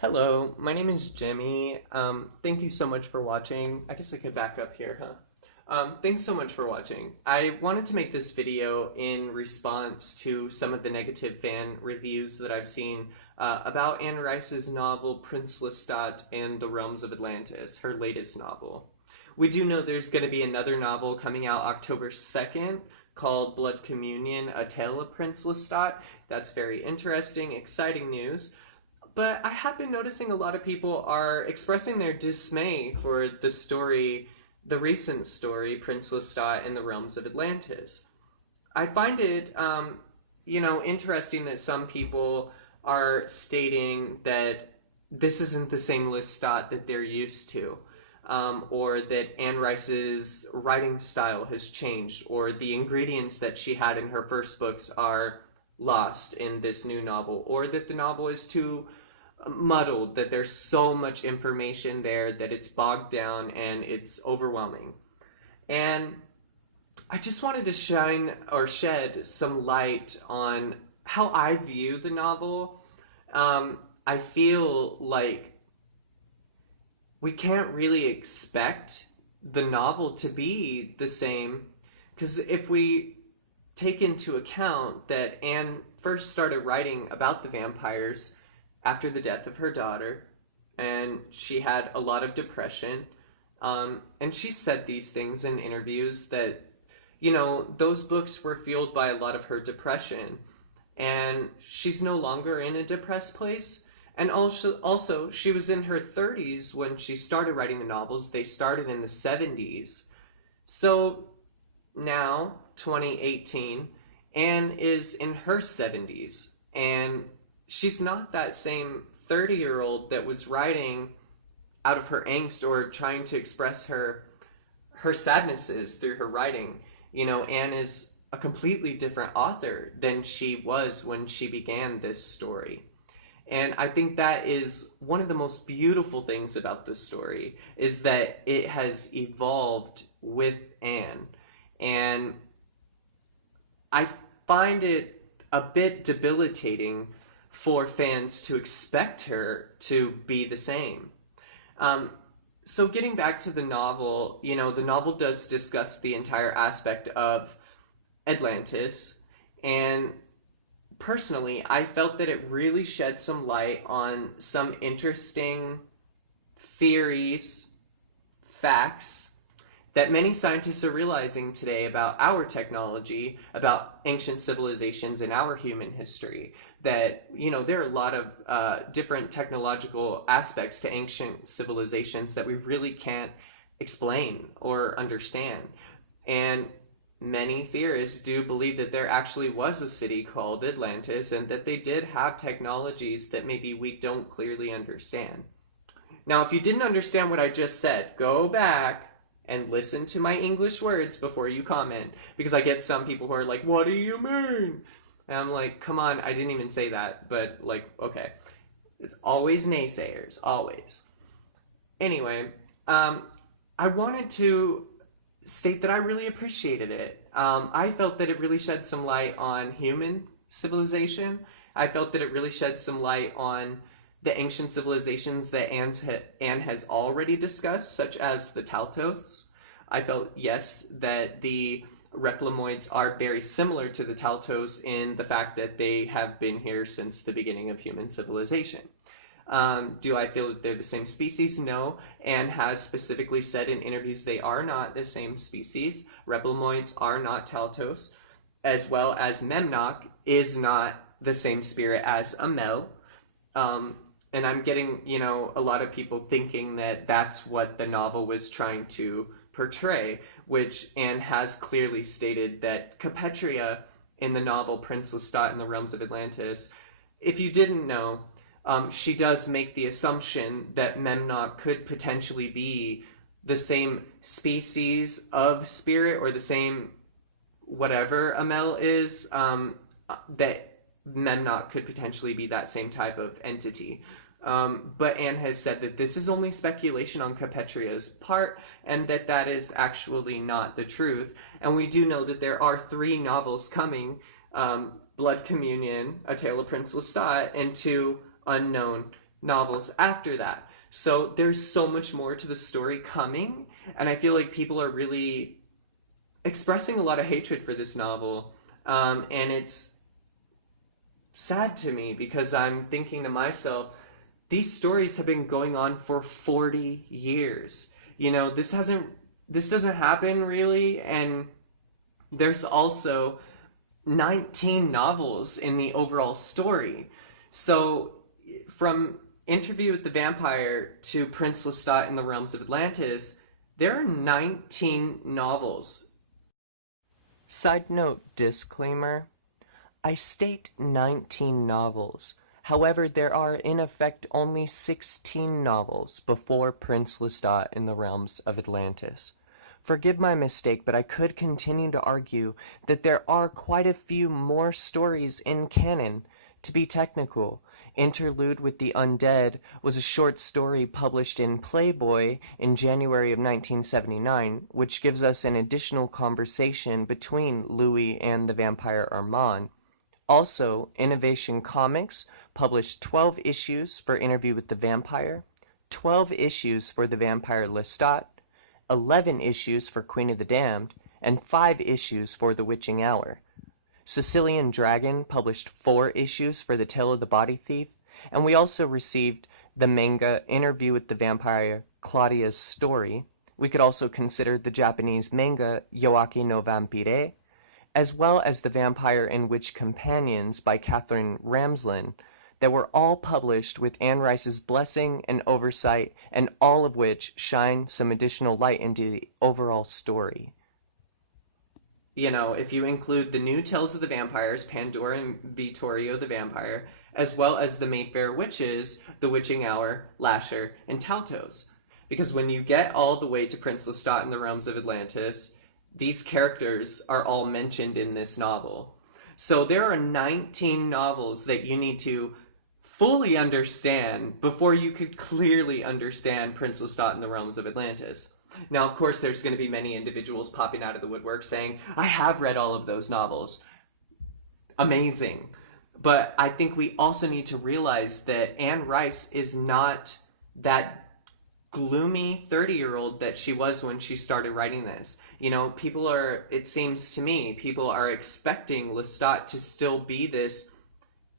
Hello, my name is Jimmy. Thank you so much for watching. I guess I could back up here, huh? Thanks so much for watching. I wanted to make this video in response to some of the negative fan reviews that I've seen about Anne Rice's novel Prince Lestat and the Realms of Atlantis, her latest novel. We do know there's going to be another novel coming out October 2nd called Blood Communion, A Tale of Prince Lestat. That's very interesting, exciting news. But I have been noticing a lot of people are expressing their dismay for the story, the recent story, Prince Lestat and the Realms of Atlantis. I find it, interesting that some people are stating that this isn't the same Lestat that they're used to, or that Anne Rice's writing style has changed, or the ingredients that she had in her first books are lost in this new novel, or that the novel is too muddled, that there's so much information there that it's bogged down and it's overwhelming. And I just wanted to shine or shed some light on how I view the novel. I feel like we can't really expect the novel to be the same, because if we take into account that Anne first started writing about the vampires after the death of her daughter, and she had a lot of depression, and she said these things in interviews that, those books were fueled by a lot of her depression, and she's no longer in a depressed place. And also, she was in her 30s when she started writing the novels. They started in the 70s. So now, 2018, Anne is in her 70s, and she's not that same 30-year-old that was writing out of her angst or trying to express her sadnesses through her writing. Anne is a completely different author than she was when she began this story. And I think that is one of the most beautiful things about this story, is that it has evolved with Anne. And I find it a bit debilitating for fans to expect her to be the same. So getting back to the novel, the novel does discuss the entire aspect of Atlantis, and personally, I felt that it really shed some light on some interesting theories, facts, that many scientists are realizing today about our technology, about ancient civilizations in our human history. That, there are a lot of different technological aspects to ancient civilizations that we really can't explain or understand. And many theorists do believe that there actually was a city called Atlantis, and that they did have technologies that maybe we don't clearly understand. Now, if you didn't understand what I just said, go back and listen to my English words before you comment, because I get some people who are like, what do you mean? And I'm like, come on, I didn't even say that, but okay. It's always naysayers, always. Anyway, I wanted to state that I really appreciated it. I felt that it really shed some light on human civilization. I felt that it really shed some light on the ancient civilizations that Anne has already discussed, such as the Taltos. I felt, yes, that the Replomoids are very similar to the Taltos in the fact that they have been here since the beginning of human civilization. Do I feel that they're the same species? No. Anne has specifically said in interviews they are not the same species. Replomoids are not Taltos, as well as Memnoch is not the same spirit as Amel. And I'm getting, a lot of people thinking that that's what the novel was trying to portray, which Anne has clearly stated that Capetria in the novel Prince Lestat and the Realms of Atlantis, if you didn't know, she does make the assumption that Memnoch could potentially be the same species of spirit, or the same whatever Amel is, that Memnoch could potentially be that same type of entity. But Anne has said that this is only speculation on Capetria's part, and that is actually not the truth. And we do know that there are 3 novels coming, Blood Communion, A Tale of Prince Lestat, and 2 unknown novels after that. So there's so much more to the story coming, and I feel like people are really expressing a lot of hatred for this novel. And it's sad to me because I'm thinking to myself, these stories have been going on for 40 years. You know, this doesn't happen really, and there's also 19 novels in the overall story. So from Interview with the Vampire to Prince Lestat in the Realms of Atlantis, there are 19 novels. Side note disclaimer, I state 19 novels. However, there are in effect only 16 novels before Prince Lestat in the Realms of Atlantis. Forgive my mistake, but I could continue to argue that there are quite a few more stories in canon. To be technical, Interlude with the Undead was a short story published in Playboy in January of 1979, which gives us an additional conversation between Louis and the vampire Armand. Also, Innovation Comics published 12 issues for Interview with the Vampire, 12 issues for the vampire Lestat, 11 issues for Queen of the Damned, and 5 issues for The Witching Hour. Sicilian Dragon published 4 issues for The Tale of the Body Thief, and we also received the manga Interview with the Vampire Claudia's Story. We could also consider the Japanese manga Yoaki no Vampire, as well as The Vampire and Witch Companions by Catherine Ramslin, that were all published with Anne Rice's blessing and oversight, and all of which shine some additional light into the overall story. You know, if you include the new Tales of the Vampires, Pandora and Vittorio the Vampire, as well as the Mayfair Witches, The Witching Hour, Lasher, and Taltos. Because when you get all the way to Prince Lestat in the Realms of Atlantis, these characters are all mentioned in this novel. So there are 19 novels that you need to fully understand before you could clearly understand Prince Lestat in the Realms of Atlantis. Now, of course, there's going to be many individuals popping out of the woodwork saying, I have read all of those novels. Amazing. But I think we also need to realize that Anne Rice is not that gloomy 30-year-old that she was when she started writing this. You know, it seems to me, people are expecting Lestat to still be this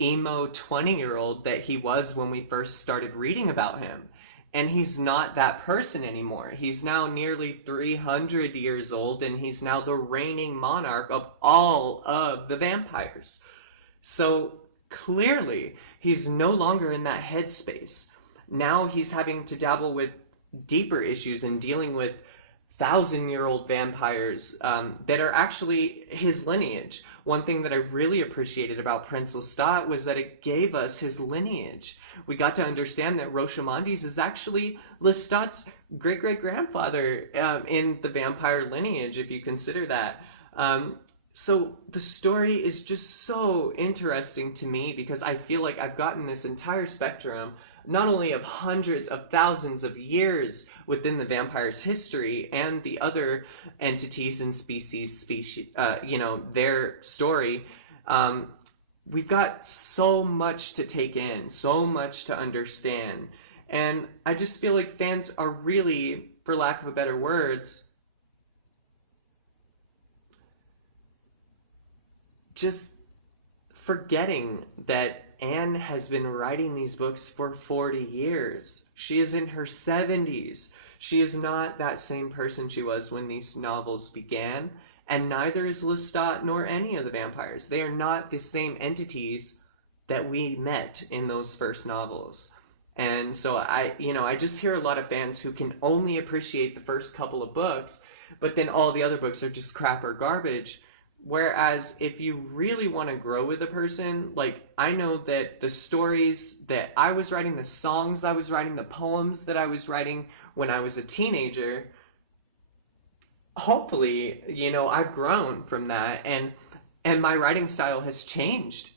emo 20-year-old that he was when we first started reading about him. And he's not that person anymore. He's now nearly 300 years old, and he's now the reigning monarch of all of the vampires. So clearly, he's no longer in that headspace. Now he's having to dabble with deeper issues and dealing with 1,000-year-old vampires that are actually his lineage. One thing that I really appreciated about Prince Lestat was that it gave us his lineage. We got to understand that Roshamondes is actually Lestat's great-great-grandfather in the vampire lineage, if you consider that. So the story is just so interesting to me because I feel like I've gotten this entire spectrum, not only of hundreds of thousands of years within the vampire's history and the other entities and species, their story. We've got so much to take in, so much to understand. And I just feel like fans are really, for lack of a better words, just forgetting that Anne has been writing these books for 40 years. She is in her 70s. She is not that same person she was when these novels began, and neither is Lestat nor any of the vampires. They are not the same entities that we met in those first novels. And so I just hear a lot of fans who can only appreciate the first couple of books, but then all the other books are just crap or garbage. Whereas if you really want to grow with a person, like I know that the stories that I was writing, the songs I was writing, the poems that I was writing when I was a teenager, hopefully, I've grown from that and my writing style has changed,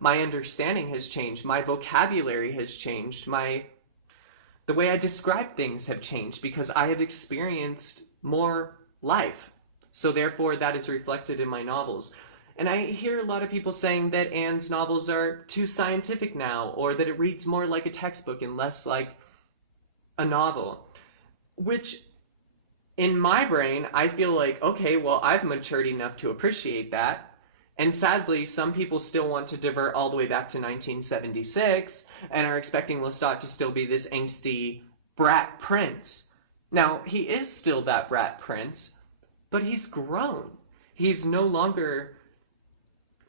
my understanding has changed, my vocabulary has changed, the way I describe things have changed because I have experienced more life. So therefore, that is reflected in my novels. And I hear a lot of people saying that Anne's novels are too scientific now, or that it reads more like a textbook and less like a novel. Which, in my brain, I feel like, okay, well, I've matured enough to appreciate that. And sadly, some people still want to divert all the way back to 1976 and are expecting Lestat to still be this angsty brat prince. Now, he is still that brat prince, but he's grown. He's no longer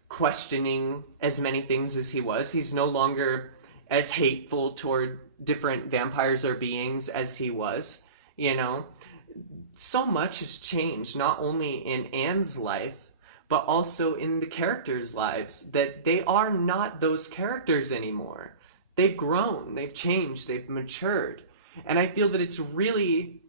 questioning as many things as he was. He's no longer as hateful toward different vampires or beings as he was, you know? So much has changed, not only in Anne's life, but also in the characters' lives, that they are not those characters anymore. They've grown, they've changed, they've matured. And I feel that it's really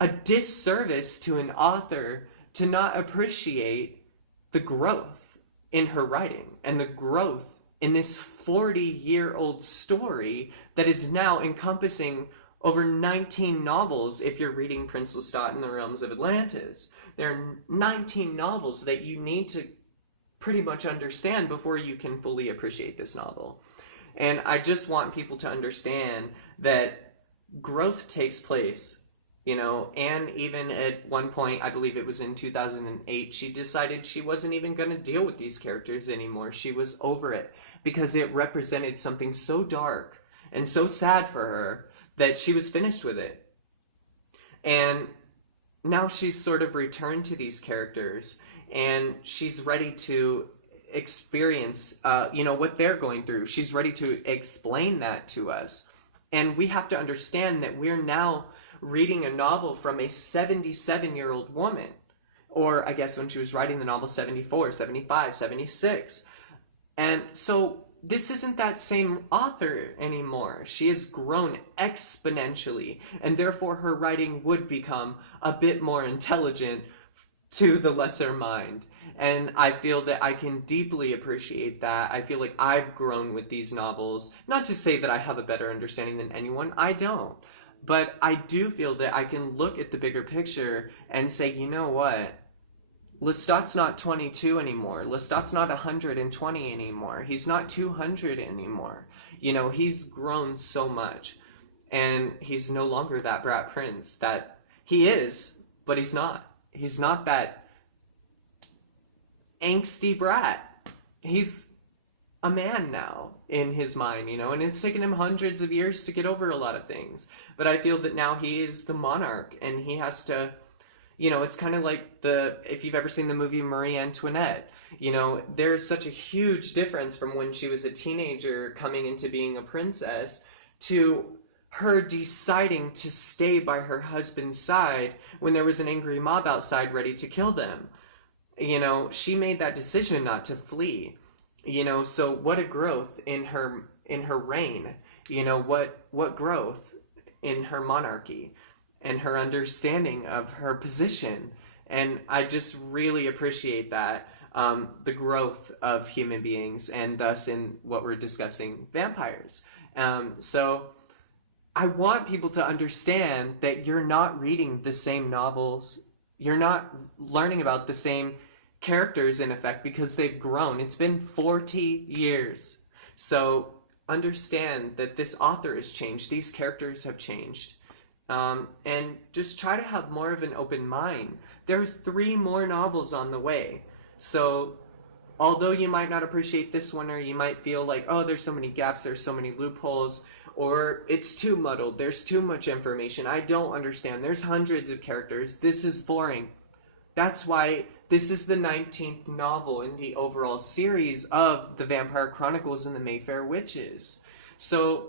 a disservice to an author to not appreciate the growth in her writing and the growth in this 40-year-old story that is now encompassing over 19 novels if you're reading Prince Lestat in the Realms of Atlantis. There are 19 novels that you need to pretty much understand before you can fully appreciate this novel. And I just want people to understand that growth takes place. You know, Anne, even at one point, I believe it was in 2008, she decided she wasn't even going to deal with these characters anymore. She was over it because it represented something so dark and so sad for her that she was finished with it. And now she's sort of returned to these characters and she's ready to experience, what they're going through. She's ready to explain that to us. And we have to understand that we're now reading a novel from a 77-year-old woman. Or I guess when she was writing the novel, 74, 75, 76. And so this isn't that same author anymore. She has grown exponentially, and therefore her writing would become a bit more intelligent to the lesser mind. And I feel that I can deeply appreciate that. I feel like I've grown with these novels. Not to say that I have a better understanding than anyone. I don't. But I do feel that I can look at the bigger picture and say, you know what? Lestat's not 22 anymore. Lestat's not 120 anymore. He's not 200 anymore. You know, he's grown so much. And he's no longer that brat prince that he is, but he's not. He's not that angsty brat. He's a man now in his mind, you know, and it's taken him hundreds of years to get over a lot of things. But I feel that now he is the monarch and he has to, you know, it's kind of like if you've ever seen the movie Marie Antoinette, you know, there's such a huge difference from when she was a teenager coming into being a princess to her deciding to stay by her husband's side when there was an angry mob outside ready to kill them. You know, she made that decision not to flee. You know, so what a growth in her reign. You know, what growth in her monarchy and her understanding of her position. And I just really appreciate that, the growth of human beings, and thus in what we're discussing, vampires. So I want people to understand that you're not reading the same novels. You're not learning about the same characters, in effect, because they've grown. It's been 40 years. So understand that this author has changed. These characters have changed. And just try to have more of an open mind. There are 3 more novels on the way. So although you might not appreciate this one, or you might feel like, oh, there's so many gaps, there's so many loopholes, or it's too muddled, there's too much information, I don't understand, there's hundreds of characters, this is boring. That's why this is the 19th novel in the overall series of the Vampire Chronicles and the Mayfair Witches. So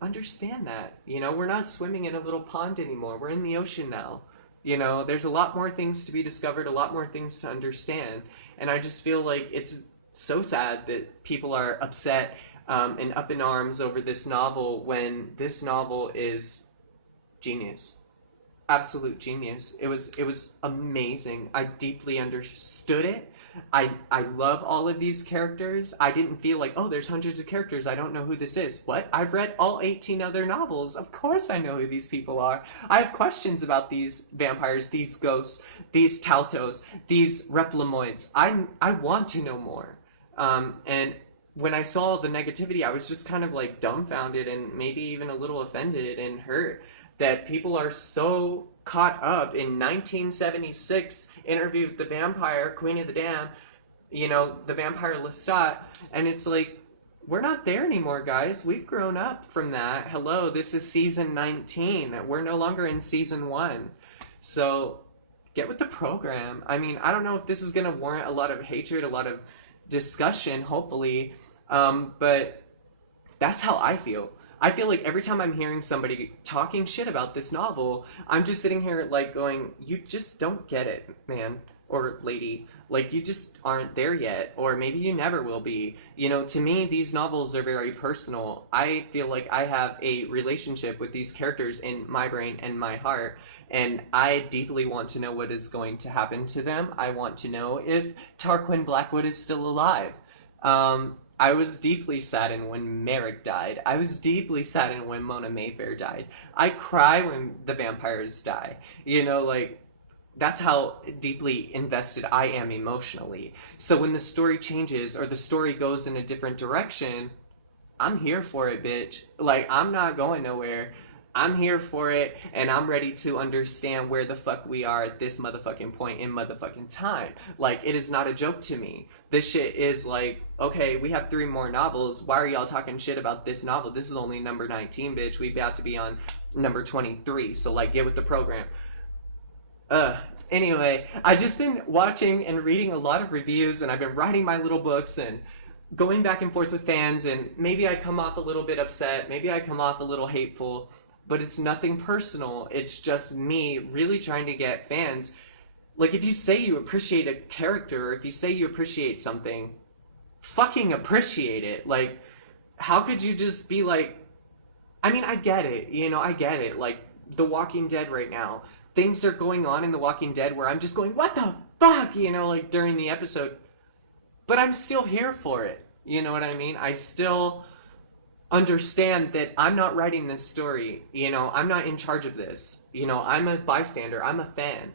understand that, you know, we're not swimming in a little pond anymore. We're in the ocean now. You know, there's a lot more things to be discovered, a lot more things to understand. And I just feel like it's so sad that people are upset and up in arms over this novel when this novel is genius. Absolute genius. It was amazing. I deeply understood it. I love all of these characters. I didn't feel like, oh, there's hundreds of characters, I don't know who this is. What? I've read all 18 other novels. Of course I know who these people are. I have questions about these vampires, these ghosts, these Taltos, these Replamoids. I want to know more. And when I saw the negativity, I was just kind of like dumbfounded and maybe even a little offended and hurt that people are so caught up in 1976 Interview with the Vampire, Queen of the Dam, you know, the vampire Lestat, and it's like, we're not there anymore, guys. We've grown up from that. Hello, this is season 19. We're no longer in season 1. So get with the program. I mean, I don't know if this is going to warrant a lot of hatred, a lot of discussion, hopefully, but that's how I feel. I feel like every time I'm hearing somebody talking shit about this novel, I'm just sitting here like going, you just don't get it, man or lady. Like, you just aren't there yet, or maybe you never will be. You know, to me, these novels are very personal. I feel like I have a relationship with these characters in my brain and my heart, and I deeply want to know what is going to happen to them. I want to know if Tarquin Blackwood is still alive. I was deeply saddened when Merrick died. I was deeply saddened when Mona Mayfair died. I cry when the vampires die. You know, like, that's how deeply invested I am emotionally. So when the story changes or the story goes in a different direction, I'm here for it, bitch. Like, I'm not going nowhere. I'm here for it, and I'm ready to understand where the fuck we are at this motherfucking point in motherfucking time. Like, it is not a joke to me. This shit is like, okay, we have 3 more novels. Why are y'all talking shit about this novel? This is only number 19, bitch. We about to be on number 23, so, like, get with the program. Anyway, I've just been watching and reading a lot of reviews, and I've been writing my little books and going back and forth with fans, and maybe I come off a little bit upset, maybe I come off a little hateful, but it's nothing personal. It's just me really trying to get fans. Like, if you say you appreciate a character, or if you say you appreciate something, fucking appreciate it. Like, how could you just be like, I mean, I get it, you know, I get it. Like, The Walking Dead right now, things are going on in The Walking Dead where I'm just going, what the fuck, you know, like, during the episode. But I'm still here for it, you know what I mean? I still understand that I'm not writing this story, you know, I'm not in charge of this, you know, I'm a bystander, I'm a fan.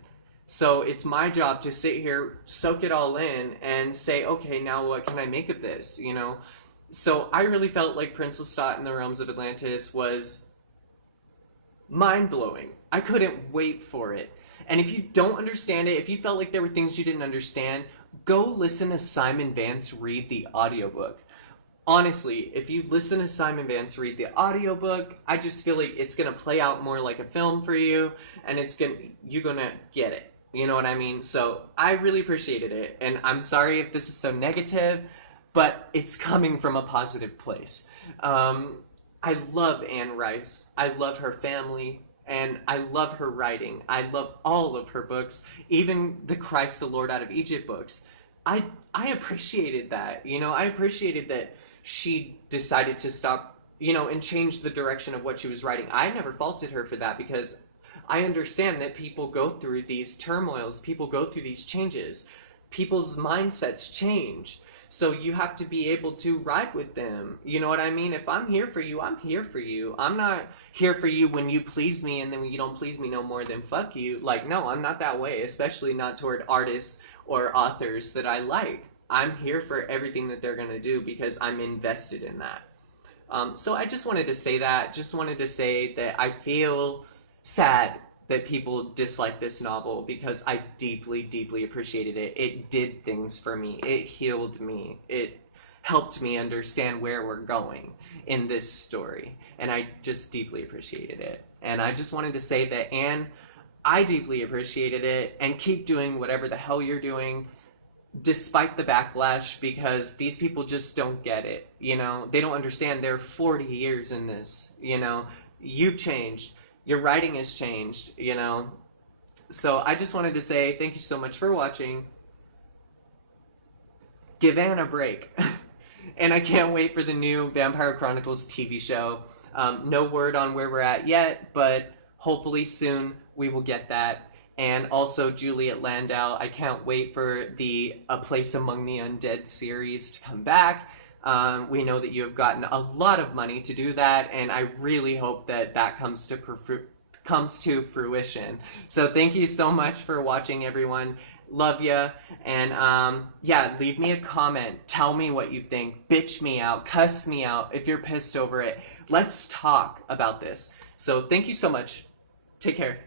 So it's my job to sit here, soak it all in, and say, okay, now what can I make of this, you know? So I really felt like Prince Lestat in the Realms of Atlantis was mind-blowing. I couldn't wait for it. And if you don't understand it, if you felt like there were things you didn't understand, go listen to Simon Vance read the audiobook. Honestly, if you listen to Simon Vance read the audiobook, I just feel like it's going to play out more like a film for you, and you're going to get it. You know what I mean? So I really appreciated it, and I'm sorry if this is so negative, but it's coming from a positive place. I love Anne Rice. I love her family, and I love her writing. I love all of her books, even the Christ the Lord out of Egypt books. I appreciated that, you know, I appreciated that she decided to stop, you know, and change the direction of what she was writing. I never faulted her for that because I understand that people go through these turmoils, people go through these changes, people's mindsets change. So you have to be able to ride with them. You know what I mean? If I'm here for you, I'm here for you. I'm not here for you when you please me and then when you don't please me no more, then fuck you. Like, no, I'm not that way, especially not toward artists or authors that I like. I'm here for everything that they're going to do because I'm invested in that. So I just wanted to say that. Just wanted to say that I feel sad that people dislike this novel because I deeply, deeply appreciated it. It did things for me. It healed me. It helped me understand where we're going in this story. And I just deeply appreciated it. And I just wanted to say that, Anne, I deeply appreciated it, and keep doing whatever the hell you're doing despite the backlash, because these people just don't get it, you know? They don't understand. They're 40 years in this, you know? You've changed. Your writing has changed, you know? So I just wanted to say thank you so much for watching. Give Anne a break. And I can't wait for the new Vampire Chronicles TV show. No word on where we're at yet, but hopefully soon we will get that. and also Juliet Landau. I can't wait for the A Place Among the Undead series to come back. We know that you have gotten a lot of money to do that, and I really hope that that comes to fruition. So thank you so much for watching, everyone. Love ya. And yeah, leave me a comment. Tell me what you think. Bitch me out. Cuss me out if you're pissed over it. Let's talk about this. So thank you so much. Take care.